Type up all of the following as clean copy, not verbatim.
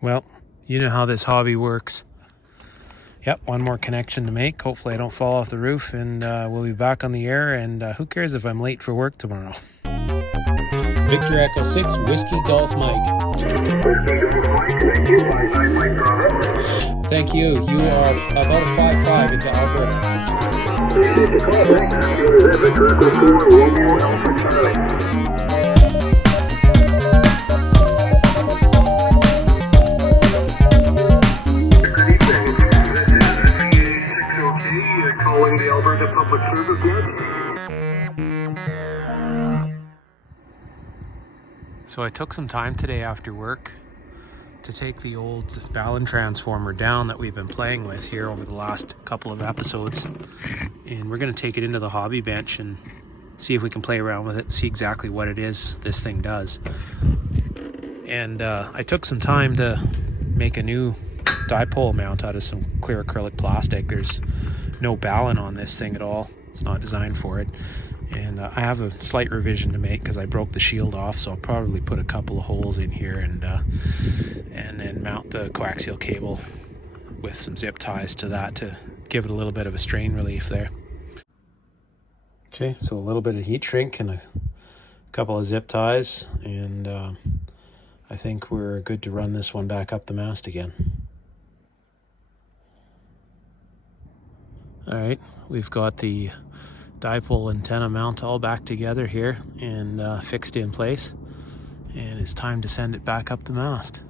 Well, you know how this hobby works. Yep, one more connection to make. Hopefully I don't fall off the roof, and we'll be back on the air, and who cares if I'm late for work tomorrow. Victor Echo 6, Whiskey Golf Mike. Thank you. You are about a 5-5 into Alberta. Calling the Alberta Public Service Desk. So I took some time today after work to take the old balun transformer down that we've been playing with here over the last couple of episodes, and we're going to take it into the hobby bench and see if we can play around with it, see exactly what it is this thing does. And I took some time to make a new dipole mount out of some clear acrylic plastic. There's no balun on this thing at all. It's not designed for it. And I have a slight revision to make because I broke the shield off, so I'll probably put a couple of holes in here and then mount the coaxial cable with some zip ties to that to give it a little bit of a strain relief there. Okay, so a little bit of heat shrink and a couple of zip ties, and I think we're good to run this one back up the mast again. Alright, we've got the dipole antenna mount all back together here and fixed in place, and it's time to send it back up the mast.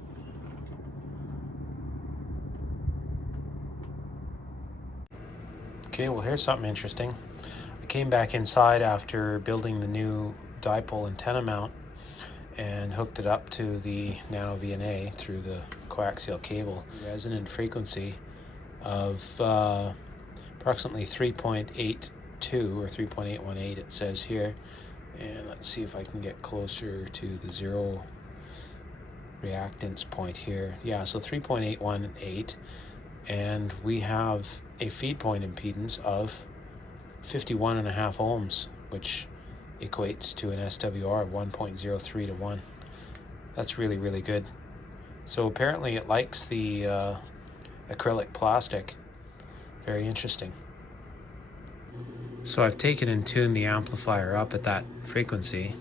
Okay, well, here's something interesting. I came back inside after building the new dipole antenna mount and hooked it up to the nanoVNA through the coaxial cable. Resonant frequency of approximately 3.82 or 3.818 it says here, and let's see if I can get closer to the zero reactance point here. Yeah, so 3.818, and we have a feed point impedance of 51.5 ohms, which equates to an SWR of 1.03 to 1. That's really, really good. So apparently it likes the acrylic plastic. Very interesting. So I've taken and tuned the amplifier up at that frequency,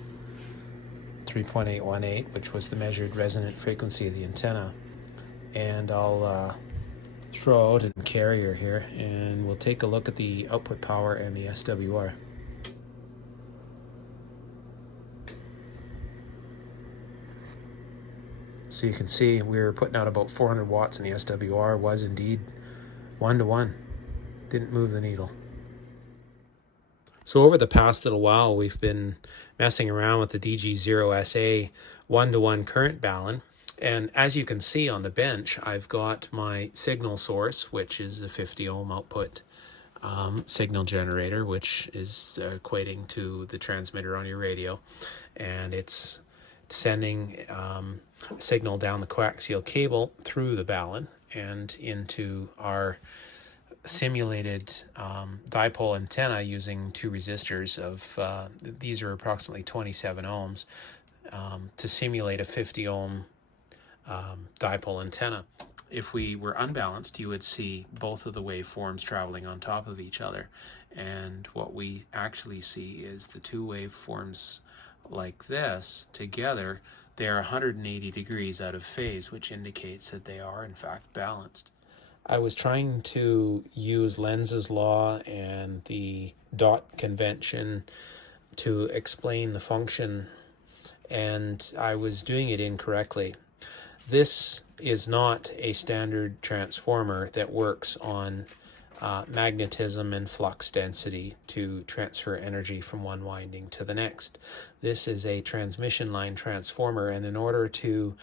3.818, which was the measured resonant frequency of the antenna. And I'll throw out a carrier here, and we'll take a look at the output power and the SWR. So you can see we're putting out about 400 watts, and the SWR was indeed 1 to 1. Didn't move the needle. So over the past little while, we've been messing around with the DG0SA 1-to-1 current balun. And as you can see on the bench, I've got my signal source, which is a 50 ohm output signal generator, which is equating to the transmitter on your radio. And it's sending signal down the coaxial cable through the balun and into our simulated dipole antenna using two resistors of these are approximately 27 ohms to simulate a 50 ohm dipole antenna. If we were unbalanced, you would see both of the waveforms traveling on top of each other, and what we actually see is the two waveforms like this together. They are 180 degrees out of phase, which indicates that they are in fact balanced. I was trying to use Lenz's law and the dot convention to explain the function, and I was doing it incorrectly. This is not a standard transformer that works on magnetism and flux density to transfer energy from one winding to the next. This is a transmission line transformer, and in order to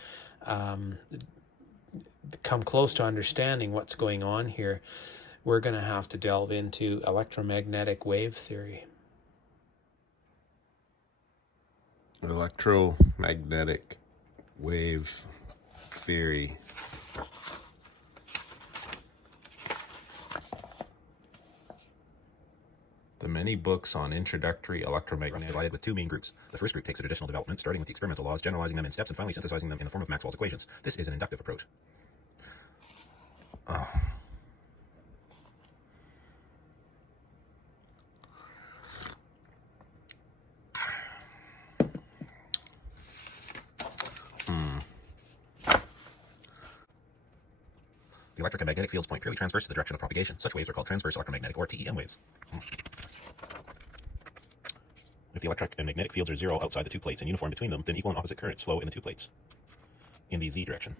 come close to understanding what's going on here, we're going to have to delve into electromagnetic wave theory. Electromagnetic wave theory. The many books on introductory electromagnetic are divided with two main groups. The first group takes a traditional development, starting with the experimental laws, generalizing them in steps, and finally synthesizing them in the form of Maxwell's equations. This is an inductive approach. The electric and magnetic fields point purely transverse to the direction of propagation. Such waves are called transverse electromagnetic or TEM waves. If the electric and magnetic fields are zero outside the two plates and uniform between them, then equal and opposite currents flow in the two plates in the z direction.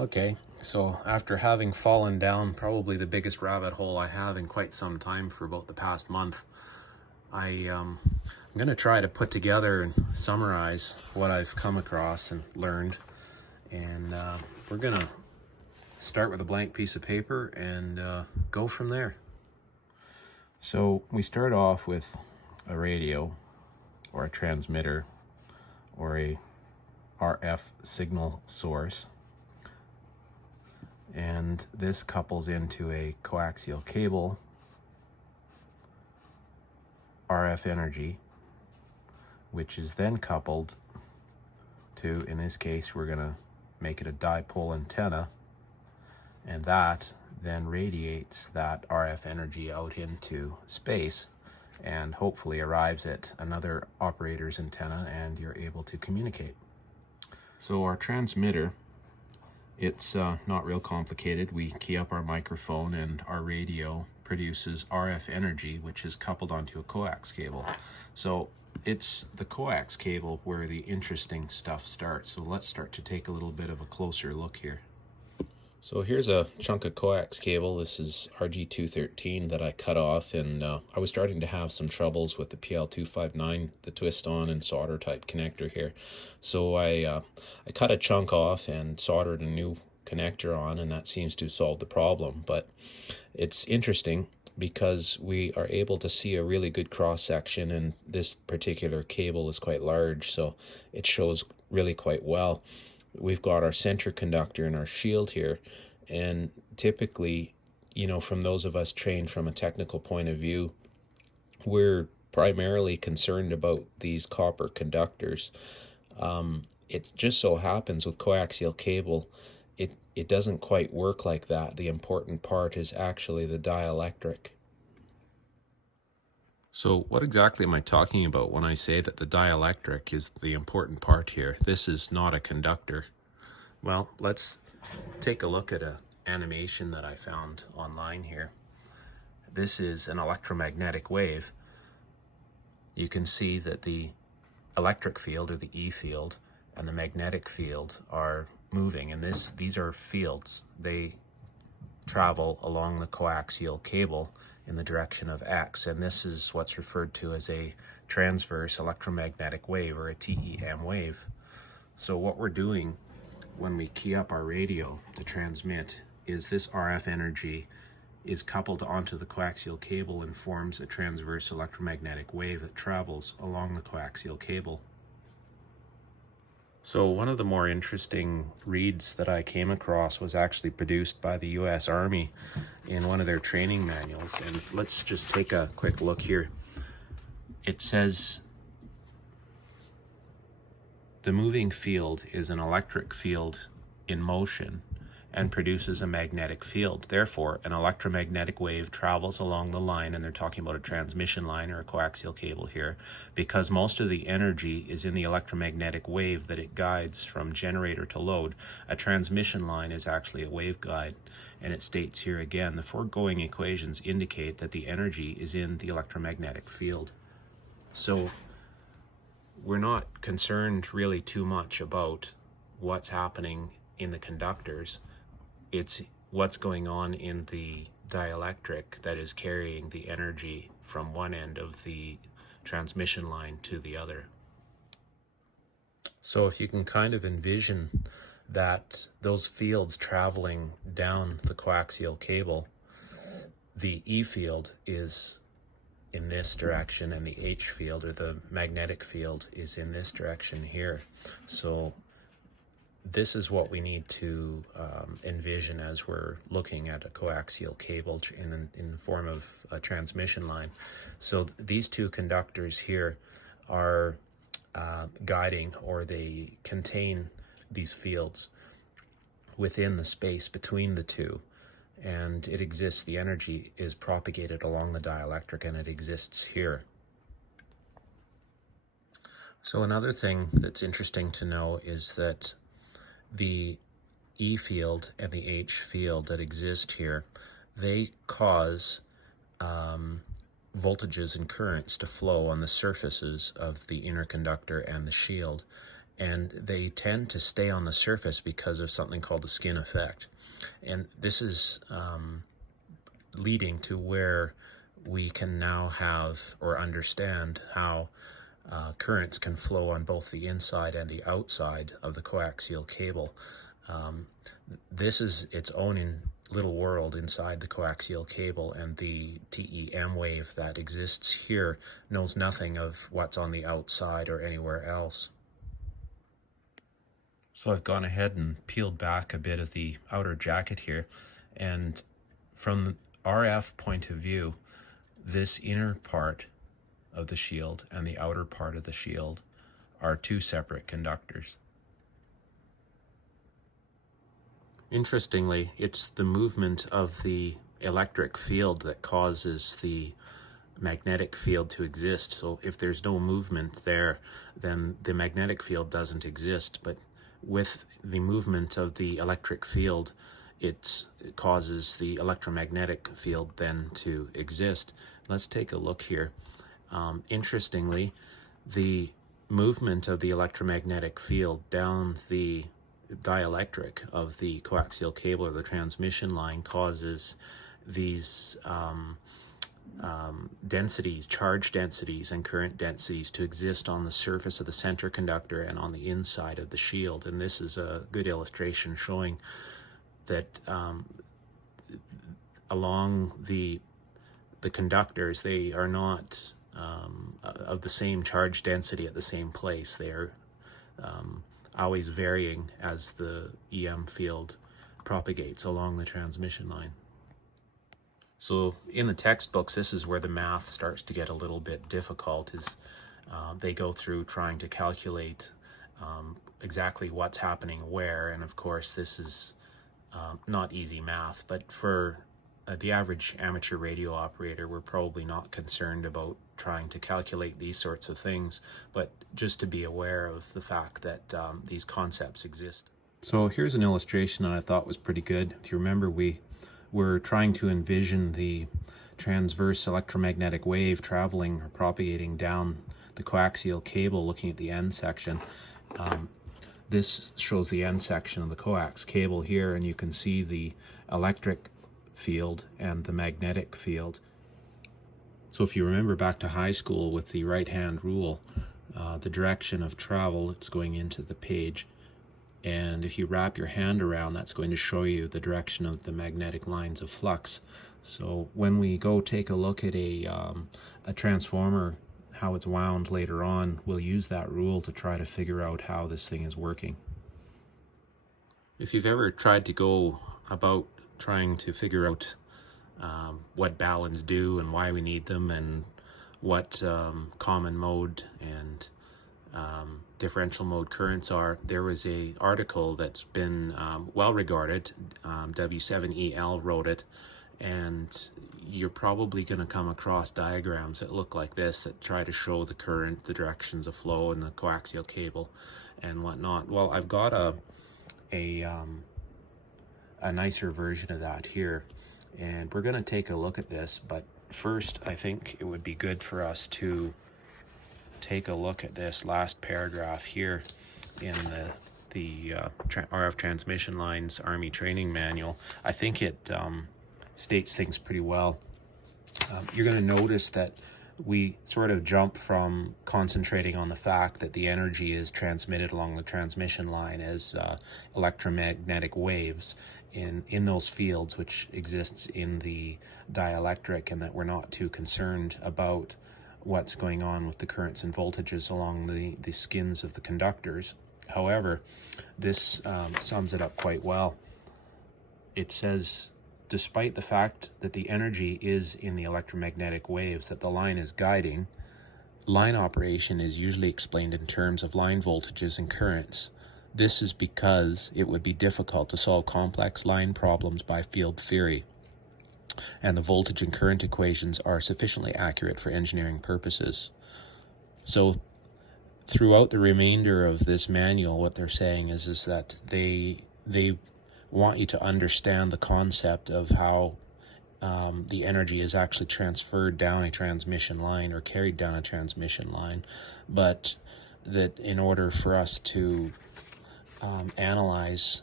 Okay, so after having fallen down probably the biggest rabbit hole I have in quite some time for about the past month, I'm going to try to put together and summarize what I've come across and learned. And we're going to start with a blank piece of paper and go from there. So we start off with a radio or a transmitter or a RF signal source. And this couples into a coaxial cable, RF energy, which is then coupled to, in this case, we're going to make it a dipole antenna, and that then radiates that RF energy out into space and hopefully arrives at another operator's antenna and you're able to communicate. So our transmitter, it's not real complicated. We key up our microphone and our radio produces RF energy, which is coupled onto a coax cable. So it's the coax cable where the interesting stuff starts. So let's start to take a little bit of a closer look here. So here's a chunk of coax cable. This is RG213 that I cut off, and I was starting to have some troubles with the PL259, the twist on and solder type connector here. So I cut a chunk off and soldered a new connector on, and that seems to solve the problem. But it's interesting because we are able to see a really good cross section, and this particular cable is quite large, so it shows really quite well. We've got our center conductor and our shield here, and typically, you know, from those of us trained from a technical point of view, we're primarily concerned about these copper conductors. It just so happens with coaxial cable, it doesn't quite work like that. The important part is actually the dielectric. So what exactly am I talking about when I say that the dielectric is the important part here? This is not a conductor. Well, let's take a look at an animation that I found online here. This is an electromagnetic wave. You can see that the electric field, or the E field, and the magnetic field are moving, and these are fields. They travel along the coaxial cable in the direction of X, and this is what's referred to as a transverse electromagnetic wave, or a TEM wave. So what we're doing when we key up our radio to transmit is this RF energy is coupled onto the coaxial cable and forms a transverse electromagnetic wave that travels along the coaxial cable. So one of the more interesting reads that I came across was actually produced by the US Army in one of their training manuals. And let's just take a quick look here. It says, the moving field is an electric field in motion and produces a magnetic field. Therefore, an electromagnetic wave travels along the line, and they're talking about a transmission line or a coaxial cable here, because most of the energy is in the electromagnetic wave that it guides from generator to load. A transmission line is actually a waveguide, and it states here again, the foregoing equations indicate that the energy is in the electromagnetic field. So we're not concerned really too much about what's happening in the conductors. It's what's going on in the dielectric that is carrying the energy from one end of the transmission line to the other. So if you can kind of envision that those fields traveling down the coaxial cable, the E field is in this direction and the H field, or the magnetic field, is in this direction here. So this is what we need to envision as we're looking at a coaxial cable in the form of a transmission line. So these two conductors here are guiding, or they contain these fields within the space between the two, and it exists, the energy is propagated along the dielectric, and it exists here. So another thing that's interesting to know is that the E field and the H field that exist here, they cause voltages and currents to flow on the surfaces of the inner conductor and the shield, and they tend to stay on the surface because of something called the skin effect. And this is leading to where we can now have or understand how currents can flow on both the inside and the outside of the coaxial cable. This is its own little world inside the coaxial cable, and the TEM wave that exists here knows nothing of what's on the outside or anywhere else. So I've gone ahead and peeled back a bit of the outer jacket here, and from the RF point of view, this inner part of the shield and the outer part of the shield are two separate conductors. Interestingly, it's the movement of the electric field that causes the magnetic field to exist. So if there's no movement there, then the magnetic field doesn't exist. But with the movement of the electric field, it causes the electromagnetic field then to exist. Let's take a look here. Interestingly, the movement of the electromagnetic field down the dielectric of the coaxial cable or the transmission line causes these densities, charge densities and current densities, to exist on the surface of the center conductor and on the inside of the shield. And this is a good illustration showing that along the conductors, they are not of the same charge density at the same place. They are always varying as the EM field propagates along the transmission line. So in the textbooks, this is where the math starts to get a little bit difficult, is they go through trying to calculate exactly what's happening where, and of course this is not easy math, but for the average amateur radio operator, we're probably not concerned about trying to calculate these sorts of things, but just to be aware of the fact that these concepts exist. So here's an illustration that I thought was pretty good. If you remember, we were trying to envision the transverse electromagnetic wave traveling or propagating down the coaxial cable, looking at the end section. This shows the end section of the coax cable here, and you can see the electric field and the magnetic field. So if you remember back to high school with the right-hand rule, the direction of travel, it's going into the page, and if you wrap your hand around, that's going to show you the direction of the magnetic lines of flux. So when we go take a look at a transformer, how it's wound later on, we'll use that rule to try to figure out how this thing is working. If you've ever tried to go about trying to figure out what baluns do and why we need them, and what common mode and differential mode currents are, there was an article that's been well regarded. W7EL wrote it, and you're probably going to come across diagrams that look like this that try to show the current, the directions of flow in the coaxial cable and whatnot. Well, I've got a nicer version of that here, and we're going to take a look at this. But first, I think it would be good for us to take a look at this last paragraph here in the RF Transmission Lines Army Training Manual. I think it states things pretty well. You're going to notice that we sort of jump from concentrating on the fact that the energy is transmitted along the transmission line as electromagnetic waves in those fields which exists in the dielectric, and that we're not too concerned about what's going on with the currents and voltages along the skins of the conductors. However, this sums it up quite well. It says, despite the fact that the energy is in the electromagnetic waves that the line is guiding, line operation is usually explained in terms of line voltages and currents. This is because it would be difficult to solve complex line problems by field theory, and the voltage and current equations are sufficiently accurate for engineering purposes. So throughout the remainder of this manual, what they're saying is that they want you to understand the concept of how the energy is actually transferred down a transmission line or carried down a transmission line, but that in order for us to analyze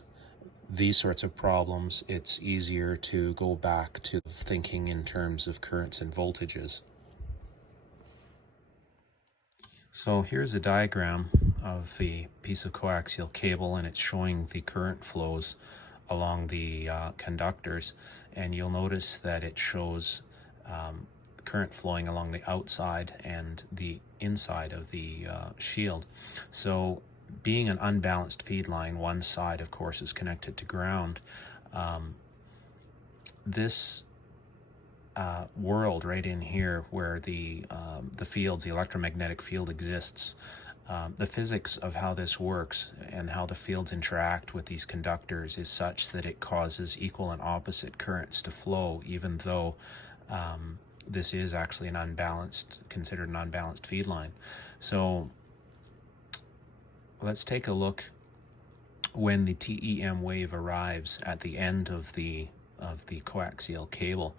these sorts of problems, it's easier to go back to thinking in terms of currents and voltages. So here's a diagram of the piece of coaxial cable, and it's showing the current flows along the conductors, and you'll notice that it shows current flowing along the outside and the inside of the shield. So being an unbalanced feed line, one side of course is connected to ground. This world right in here where the fields, the electromagnetic field exists, the physics of how this works and how the fields interact with these conductors is such that it causes equal and opposite currents to flow, even though this is actually considered an unbalanced feed line. So let's take a look when the TEM wave arrives at the end of the coaxial cable.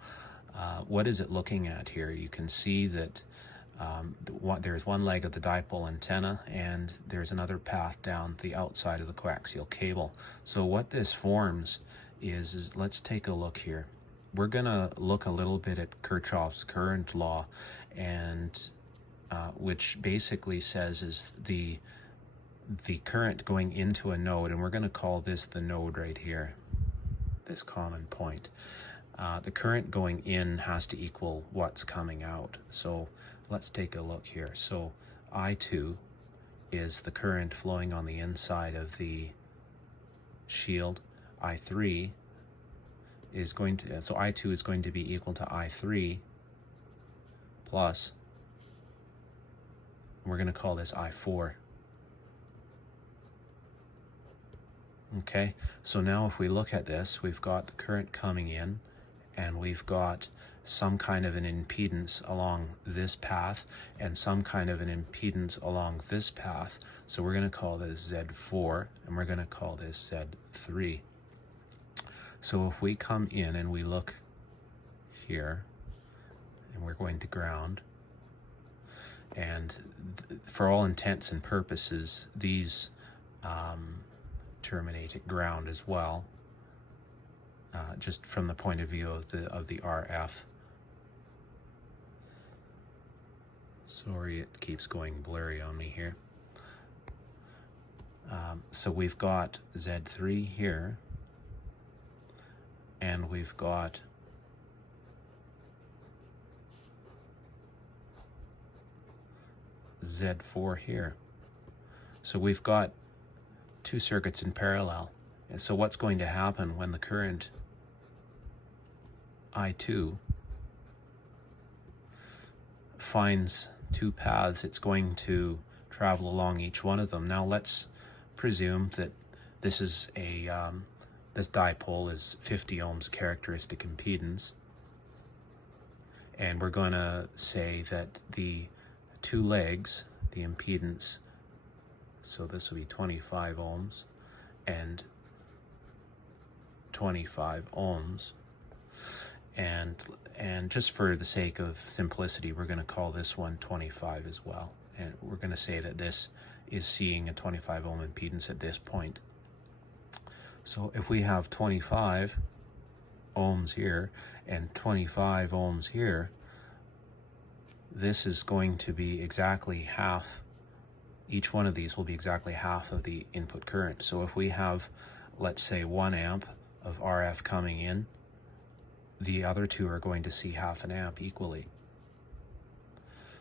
What is it looking at here? You can see that there's one leg of the dipole antenna, and there's another path down the outside of the coaxial cable. So what this forms is let's take a look here. We're going to look a little bit at Kirchoff's current law, and which basically says is the current going into a node, and we're going to call this the node right here, this common point. The current going in has to equal what's coming out. So let's take a look here. So I2 is the current flowing on the inside of the shield. I3 is going to, so I2 is going to be equal to I3 plus, we're going to call this I4. Okay, so now if we look at this, we've got the current coming in, and we've got some kind of an impedance along this path and some kind of an impedance along this path. So we're going to call this Z4, and we're going to call this Z3. So if we come in and we look here, and we're going to ground, and for all intents and purposes, these terminate at ground as well, just from the point of view of the RF. Sorry, it keeps going blurry on me here. So we've got Z3 here, and we've got Z4 here. So we've got two circuits in parallel. And so what's going to happen when the current I2 finds two paths, it's going to travel along each one of them. Now let's presume that this is this dipole is 50 ohms characteristic impedance, and we're going to say that the two legs, the impedance, so this will be 25 ohms and 25 ohms, and just for the sake of simplicity, we're going to call this one 25 as well, and we're going to say that this is seeing a 25 ohm impedance at this point. So if we have 25 ohms here and 25 ohms here, this is going to be exactly half. Each one of these will be exactly half of the input current. So if we have, let's say, 1 amp of RF coming in, the other two are going to see half an amp equally.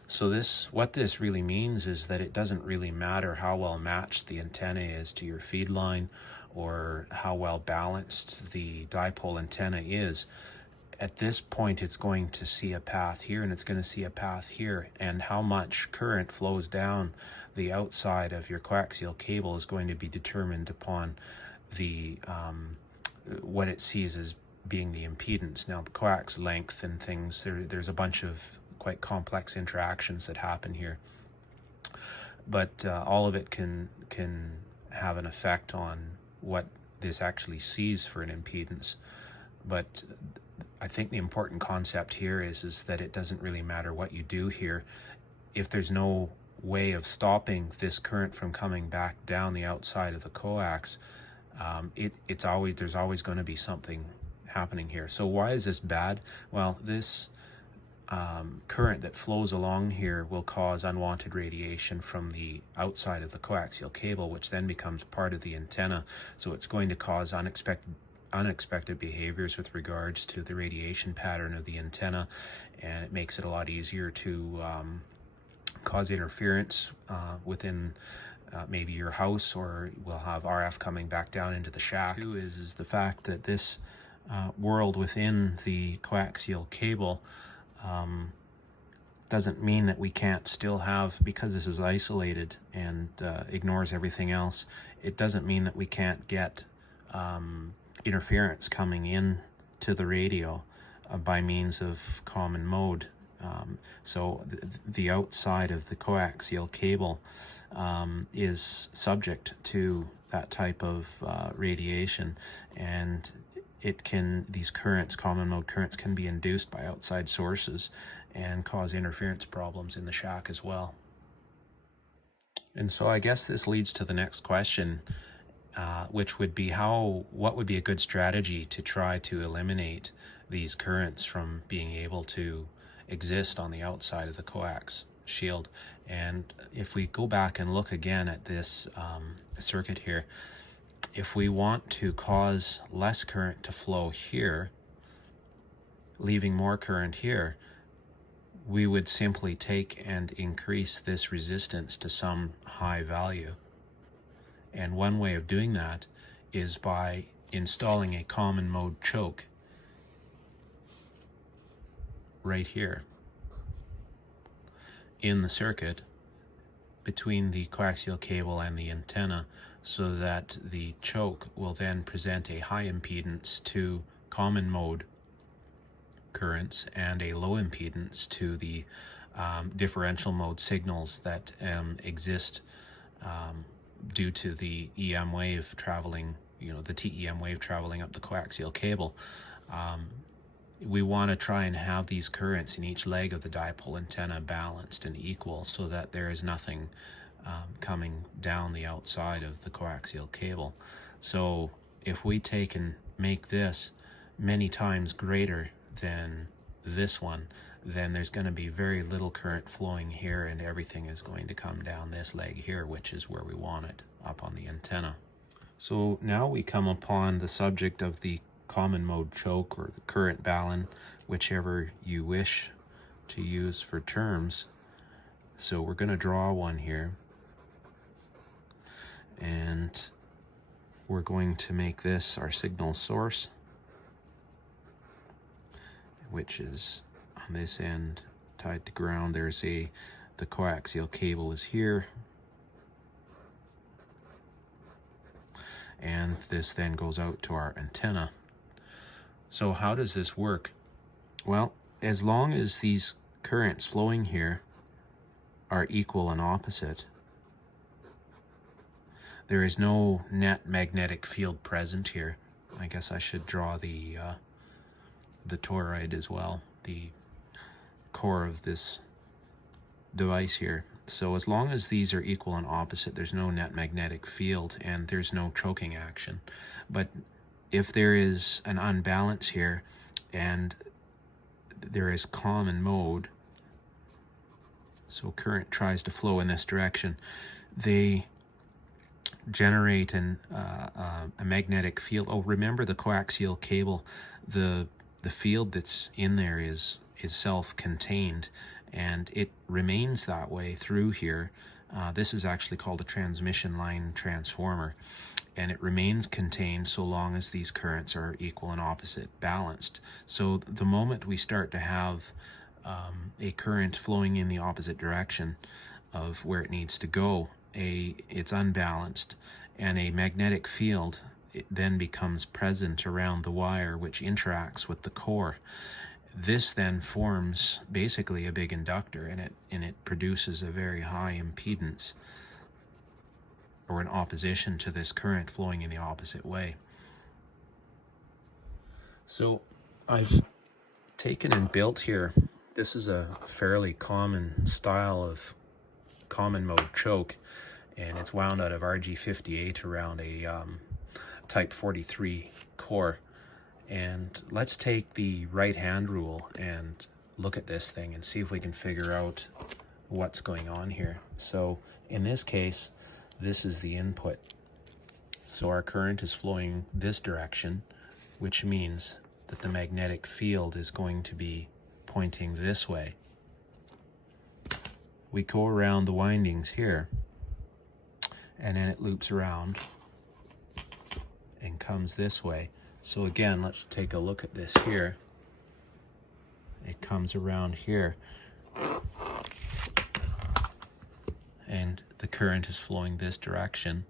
So what this really means is that it doesn't really matter how well matched the antenna is to your feed line or how well balanced the dipole antenna is. At this point, it's going to see a path here and it's going to see a path here, and how much current flows down the outside of your coaxial cable is going to be determined upon the what it sees as being the impedance. Now, the coax length and things, there's a bunch of quite complex interactions that happen here, but all of it can have an effect on what this actually sees for an impedance. But I think the important concept here is that it doesn't really matter what you do here. If there's no way of stopping this current from coming back down the outside of the coax, there's always going to be something happening here. So why is this bad? Well, this current that flows along here will cause unwanted radiation from the outside of the coaxial cable, which then becomes part of the antenna. So it's going to cause unexpected behaviors with regards to the radiation pattern of the antenna, and it makes it a lot easier to cause interference within maybe your house, or we'll have RF coming back down into the shack. Two is the fact that this world within the coaxial cable doesn't mean that we can't still have, because this is isolated and ignores everything else, it doesn't mean that we can't get interference coming in to the radio by means of common mode. So the outside of the coaxial cable is subject to that type of radiation, and these currents, common mode currents, can be induced by outside sources and cause interference problems in the shack as well. And so I guess this leads to the next question, which would be what would be a good strategy to try to eliminate these currents from being able to exist on the outside of the coax shield. And if we go back and look again at this circuit here, if we want to cause less current to flow here, leaving more current here, we would simply take and increase this resistance to some high value. And one way of doing that is by installing a common mode choke right here in the circuit between the coaxial cable and the antenna, so that the choke will then present a high impedance to common mode currents and a low impedance to the differential mode signals that exist due to the EM wave traveling, the TEM wave traveling up the coaxial cable. We want to try and have these currents in each leg of the dipole antenna balanced and equal, so that there is nothing coming down the outside of the coaxial cable. So if we take and make this many times greater than this one, then there's going to be very little current flowing here, and everything is going to come down this leg here, which is where we want it, up on the antenna. So now we come upon the subject of the common mode choke, or the current balun, whichever you wish to use for terms. So we're going to draw one here, and we're going to make this our signal source, which is on this end tied to ground. The coaxial cable is here, and this then goes out to our antenna. So how does this work? Well, as long as these currents flowing here are equal and opposite, there is no net magnetic field present here. I guess I should draw the toroid as well, the core of this device here. So as long as these are equal and opposite, there's no net magnetic field and there's no choking action. But if there is an unbalance here and there is common mode, So current tries to flow in this direction. They generate a magnetic field. Oh, remember the coaxial cable, the field that's in there is self-contained, and it remains that way through here. This is actually called a transmission line transformer, and it remains contained so long as these currents are equal and opposite balanced. So the moment we start to have a current flowing in the opposite direction of where it needs to go, it's unbalanced, and a magnetic field then becomes present around the wire, which interacts with the core. This then forms basically a big inductor, and it produces a very high impedance, or an opposition to this current flowing in the opposite way. So I've taken and built here, this is a fairly common style of common mode choke, and it's wound out of RG58 around a type 43 core. And let's take the right hand rule and look at this thing and see if we can figure out what's going on here. So in this case, this is the input. So our current is flowing this direction, which means that the magnetic field is going to be pointing this way. We go around the windings here, and then it loops around and comes this way. So again, let's take a look at this here. It comes around here, and the current is flowing this direction,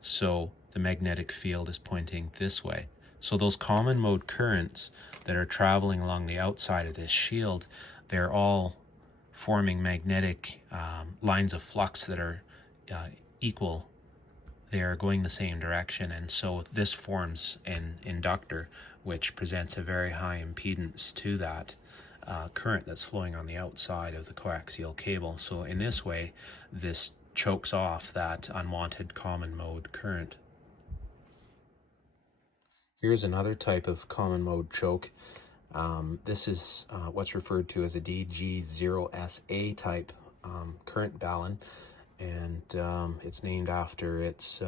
so the magnetic field is pointing this way. So those common mode currents that are traveling along the outside of this shield, they're all forming magnetic lines of flux that are equal. They are going the same direction, and so this forms an inductor which presents a very high impedance to that current that's flowing on the outside of the coaxial cable. So in this way, this chokes off that unwanted common mode current. Here's another type of common mode choke. This is what's referred to as a DG0SA type current balun, and it's named after its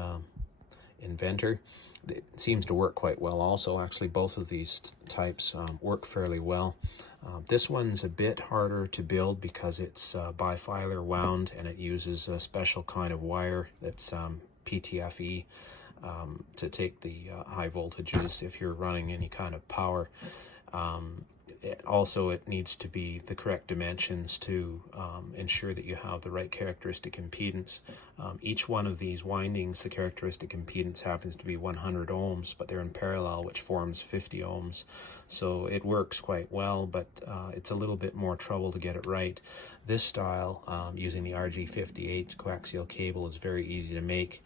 inventor. It seems to work quite well also. Actually, both of these types work fairly well. This one's a bit harder to build because it's bifilar wound, and it uses a special kind of wire that's PTFE to take the high voltages if you're running any kind of power. It needs to be the correct dimensions to ensure that you have the right characteristic impedance. Each one of these windings, the characteristic impedance happens to be 100 ohms, but they're in parallel, which forms 50 ohms. So it works quite well, but it's a little bit more trouble to get it right. This style, using the RG58 coaxial cable, is very easy to make,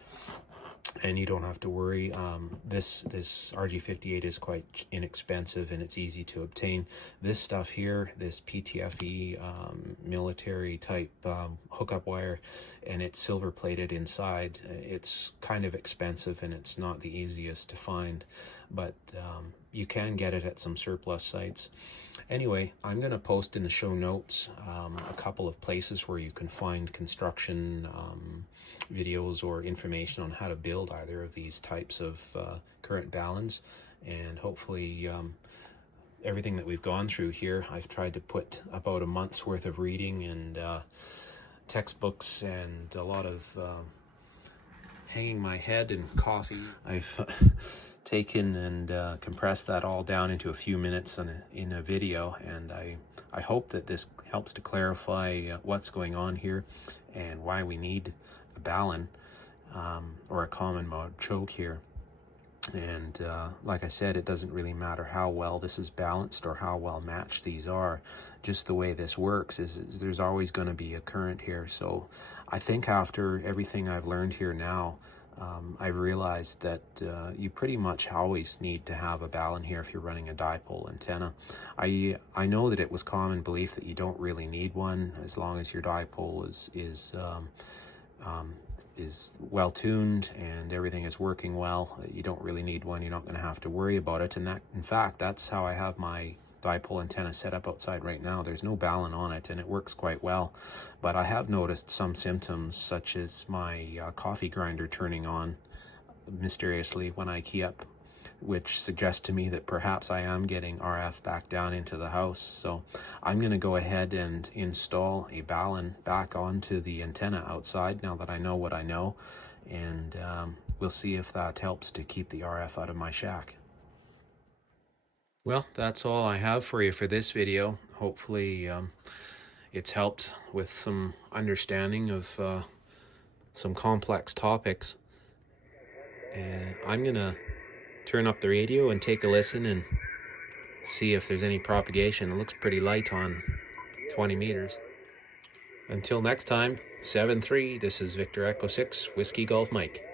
and you don't have to worry. This RG58 is quite inexpensive, and it's easy to obtain. This stuff here, this PTFE military type hookup wire, and it's silver plated inside, it's kind of expensive, and it's not the easiest to find, but you can get it at some surplus sites. Anyway, I'm going to post in the show notes a couple of places where you can find construction videos or information on how to build either of these types of current baluns, and hopefully everything that we've gone through here, I've tried to put about a month's worth of reading and textbooks and a lot of hanging my head and coffee. I've taken and compressed that all down into a few minutes in a video, and I hope that this helps to clarify what's going on here and why we need a balun or a common mode choke here. And like I said, it doesn't really matter how well this is balanced or how well matched these are. Just the way this works is there's always going to be a current here. So I think after everything I've learned here now, I've realized that you pretty much always need to have a balun here if you're running a dipole antenna. I know that it was common belief that you don't really need one as long as your dipole is well tuned and everything is working well. You don't really need one. You're not going to have to worry about it. And that, in fact, that's how I have my dipole antenna set up outside right now. There's no balun on it, and it works quite well. But I have noticed some symptoms, such as my coffee grinder turning on mysteriously when I key up, which suggests to me that perhaps I am getting RF back down into the house. So I'm going to go ahead and install a balun back onto the antenna outside now that I know what I know, and we'll see if that helps to keep the RF out of my shack. Well, that's all I have for you for this video. Hopefully it's helped with some understanding of some complex topics. And I'm going to turn up the radio and take a listen and see if there's any propagation. It looks pretty light on 20 meters. Until next time, 7-3, this is Victor Echo 6, Whiskey Golf Mike.